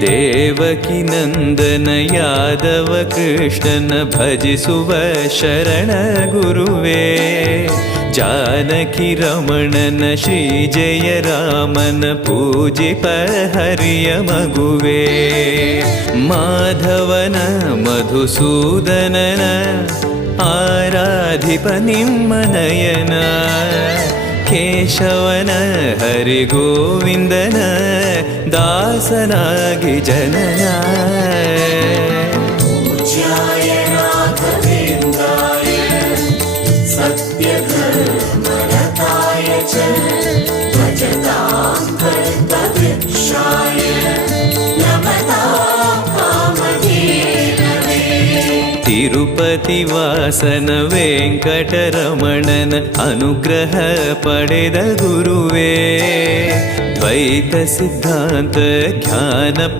ದೇವಕಿ ನಂದನ ಯಾದವ ಕೃಷ್ಣನ ಭಜಿಸುವ ಶರಣ ಗುರುವೇ. ಜಾನಕಿ ರಮಣನ ಶ್ರೀ ಜಯ ರಾಮನ ಪೂಜಿಪ ಹರಿಯ ಮಗುವೇ. ಮಾಧವನ ಮಧುಸೂದನನ ಆರಾಧಿಪ ನಿಮ್ಮ ನಯನ. ಕೇಶವನ ಹರಿಗೋವಿಂದನ ದಾಸನಾಗಿ ಜನನ. ಪೂಜ್ಯಾಯ ರಾಘವೇಂದ್ರಾಯ ಸತ್ಯಧರ್ಮರತಾಯ ಚ ಭಜತಾಂ ಕಲ್ಪವೃಕ್ಷಾಯ ನಮತಾಂ ಕಾಮಧೇನವೇ. ತಿರುಪತಿ ವಾಸನ ವೆಂಕಟರಮಣನ ಅನುಗ್ರಹ ಪಡೆದ ಗುರುವೇ. ದ್ವೈತ ಸಿದ್ಧಾಂತ ಜ್ಞಾನ